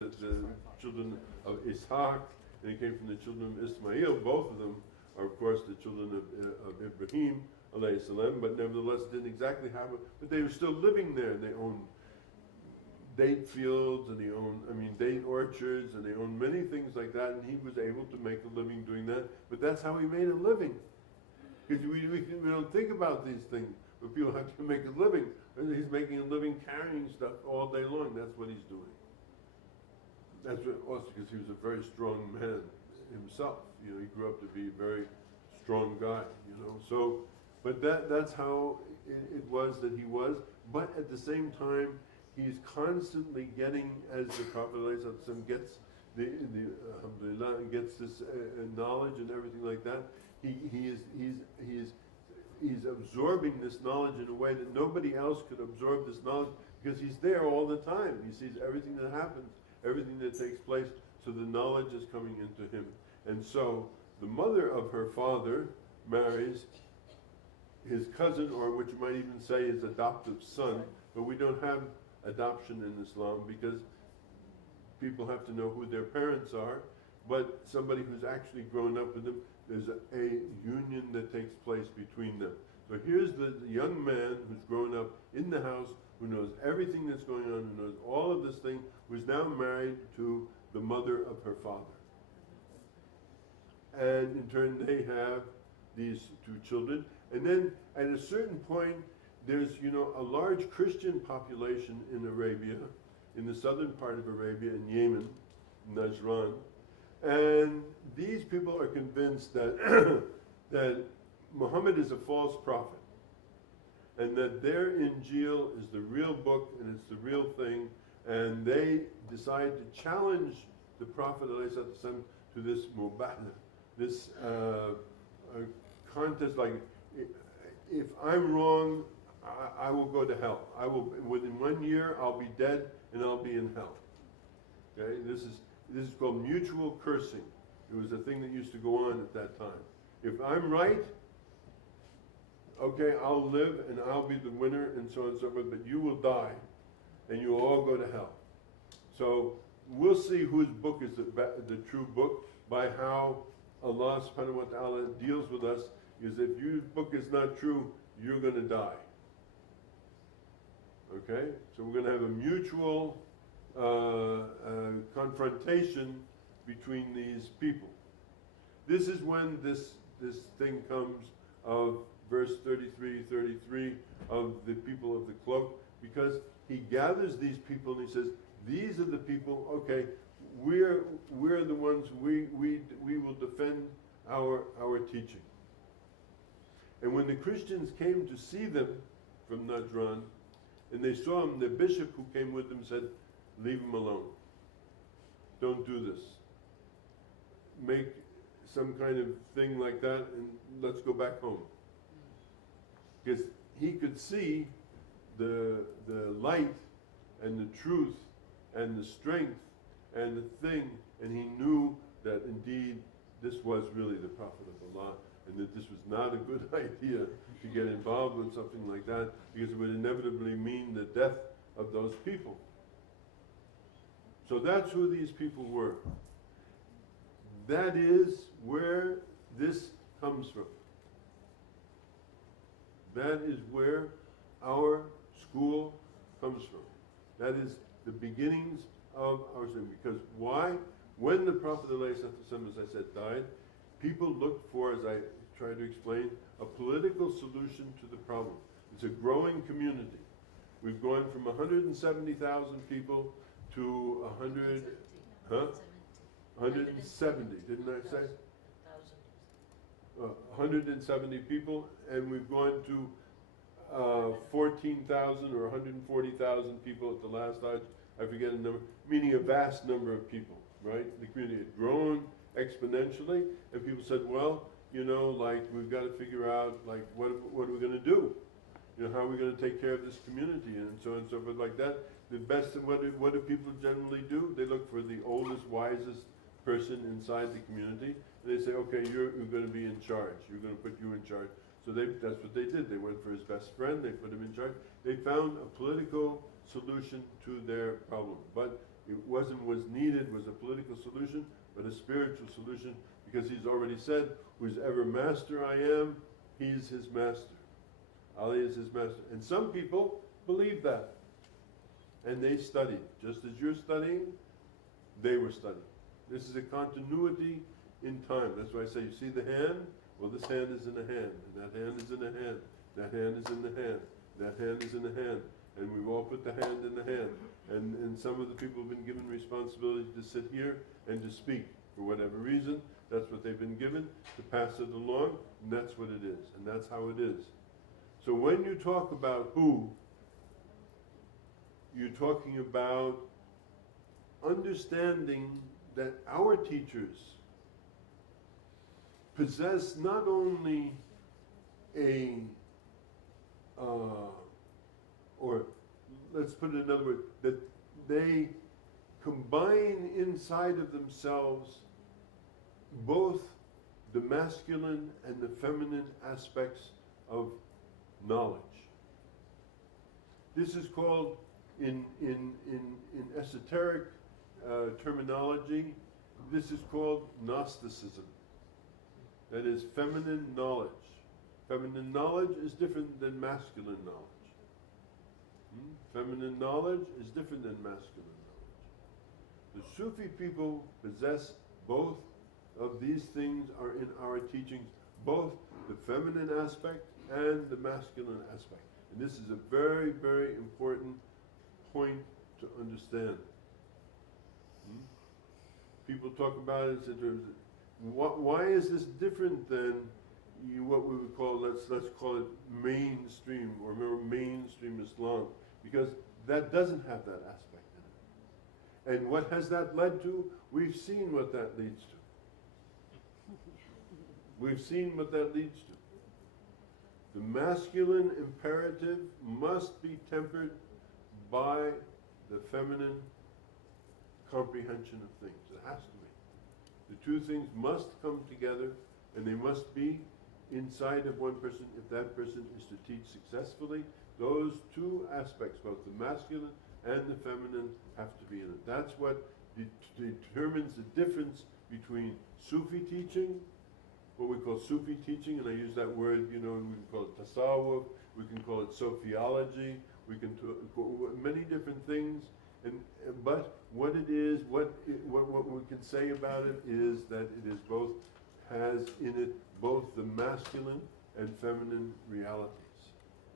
the children of Ishaq, and he came from the children of Ismail. Both of them are, of course, the children of Ibrahim, alayhi salam, but nevertheless didn't exactly have it. But they were still living there. They owned date fields, and they owned, date orchards, and they owned many things like that, and he was able to make a living doing that. But that's how he made a living. Because we don't think about these things, but people have to make a living. He's making a living carrying stuff all day long. That's what he's doing. That's what, also because he was a very strong man himself. He grew up to be a very strong guy. So, but that's how it was that he was. But at the same time, he's constantly getting, as the Prophet ﷺ gets alhamdulillah, gets this knowledge and everything like that. He's absorbing this knowledge in a way that nobody else could absorb this knowledge, because he's there all the time. He sees everything that happens, everything that takes place, so the knowledge is coming into him. And so the mother of her father marries his cousin, or what you might even say his adoptive son, but we don't have adoption in Islam because people have to know who their parents are, but somebody who's actually grown up with them, there's a union that takes place between them. So here's the young man who's grown up in the house, who knows everything that's going on, who knows all of this thing, who's now married to the mother of her father. And in turn they have these two children. And then at a certain point, there's a large Christian population in Arabia, in the southern part of Arabia, in Yemen, Najran. And these people are convinced that, that Muhammad is a false prophet, and that their Injil is the real book and it's the real thing, and they decide to challenge the Prophet ﷺ to this mubahala, this contest, like, if I'm wrong, I will go to hell. Within 1 year, I'll be dead and I'll be in hell. Okay, this is called mutual cursing. It was a thing that used to go on at that time. If I'm right, okay, I'll live and I'll be the winner and so on and so forth, but you will die and you will all go to hell. So we'll see whose book is the true book by how Allah subhanahu wa ta'ala deals with us, because if your book is not true, you're going to die. Okay? So we're going to have a mutual confrontation between these people. This is when this thing comes of verse 33 of the people of the cloak, because he gathers these people and he says, these are the people, okay, we're the ones, we will defend our teaching. And when the Christians came to see them from Najran, and they saw him, the bishop who came with them said, leave him alone. Don't do this. Make some kind of thing like that and let's go back home. Because he could see the light and the truth and the strength and the thing, and he knew that indeed this was really the Prophet of Allah, and that this was not a good idea to get involved with something like that, because it would inevitably mean the death of those people. So that's who these people were. That is where this comes from. That is where our school comes from. That is the beginnings of our sin. Because why? When the Prophet ﷺ, as I said, died, people looked for, as I tried to explain, a political solution to the problem. It's a growing community. We've gone from 170,000 people to 170, didn't I say? 170 people, and we've gone to 14,000 or 140,000 people at the last Hajj. I forget the number, meaning a vast number of people, right? The community had grown exponentially, and people said, well, like, we've got to figure out, like, what are we going to do? How are we going to take care of this community, and so on and so forth like that. The best, what do people generally do? They look for the oldest, wisest person inside the community, and they say, okay, you're going to be in charge. You're going to put you in charge. So that's what they did. They went for his best friend. They put him in charge. They found a political solution to their problem. But It wasn't was needed, was a political solution, but a spiritual solution, because he's already said, whose ever master I am, he's his master. Ali is his master. And some people believe that. And they studied. Just as you're studying, they were studying. This is a continuity in time. That's why I say, you see the hand? Well, this hand is in a hand, and that hand is in a hand, that hand is in the hand, that hand is in the hand. And we've all put the hand in the hand. And some of the people have been given responsibility to sit here and to speak. For whatever reason, that's what they've been given, to pass it along, and that's what it is, and that's how it is. So when you talk about who, you're talking about understanding that our teachers possess not only a, or let's put it another way, that they combine inside of themselves both the masculine and the feminine aspects of knowledge. This is called, in esoteric terminology, this is called Gnosticism. That is feminine knowledge. Feminine knowledge is different than masculine knowledge. Feminine knowledge is different than masculine knowledge. The Sufi people possess both of these things are in our teachings, both the feminine aspect and the masculine aspect. And this is a very, very important point to understand. People talk about it in terms of, why is this different than what we would call, let's call it mainstream, or remember mainstream Islam, because that doesn't have that aspect in it. And what has that led to? We've seen what that leads to. We've seen what that leads to. The masculine imperative must be tempered by the feminine comprehension of things. It has to be. The two things must come together, and they must be inside of one person. If that person is to teach successfully, those two aspects, both the masculine and the feminine, have to be in it. That's what determines the difference between Sufi teaching, what we call Sufi teaching, and I use that word, we can call it tasawwuf, we can call it Sophiology, we can call many different things, but what it is, what we can say about it is that it is both, has in it both the masculine and feminine realities.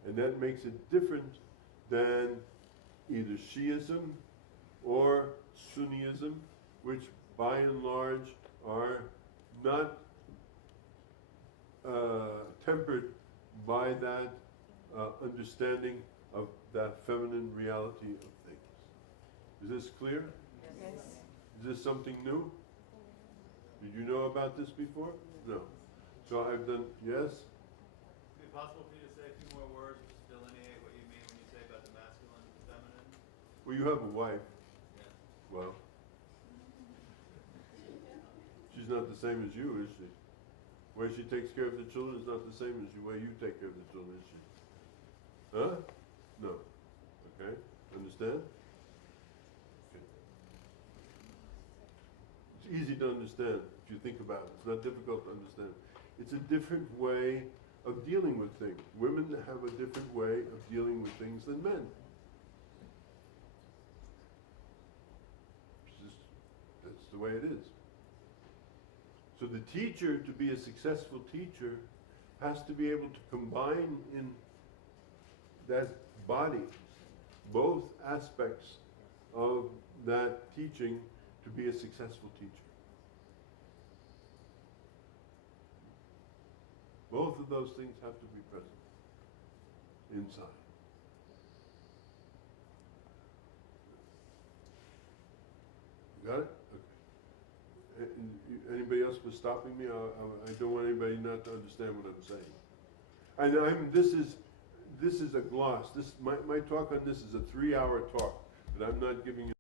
And that makes it different than either Shiism or Sunnism, which by and large are not tempered by that understanding of that feminine reality of things. Is this clear? Yes. Is this something new? Did you know about this before? No. So I've done, yes? Is it possible for you to say a few more words just to delineate what you mean when you say about the masculine and feminine? Well, you have a wife. Yeah. Well, she's not the same as you, is she? The way she takes care of the children is not the same as the way you take care of the children, is she? Huh? No. Okay? Understand? Okay. It's easy to understand if you think about it. It's not difficult to understand. It's a different way of dealing with things. Women have a different way of dealing with things than men. That's the way it is. So the teacher, to be a successful teacher, has to be able to combine in that body both aspects of that teaching to be a successful teacher. Both of those things have to be present inside. You got it? Okay. Anybody else was stopping me? I don't want anybody not to understand what I'm saying. And this is a gloss. My talk on this is a 3-hour talk, but I'm not giving you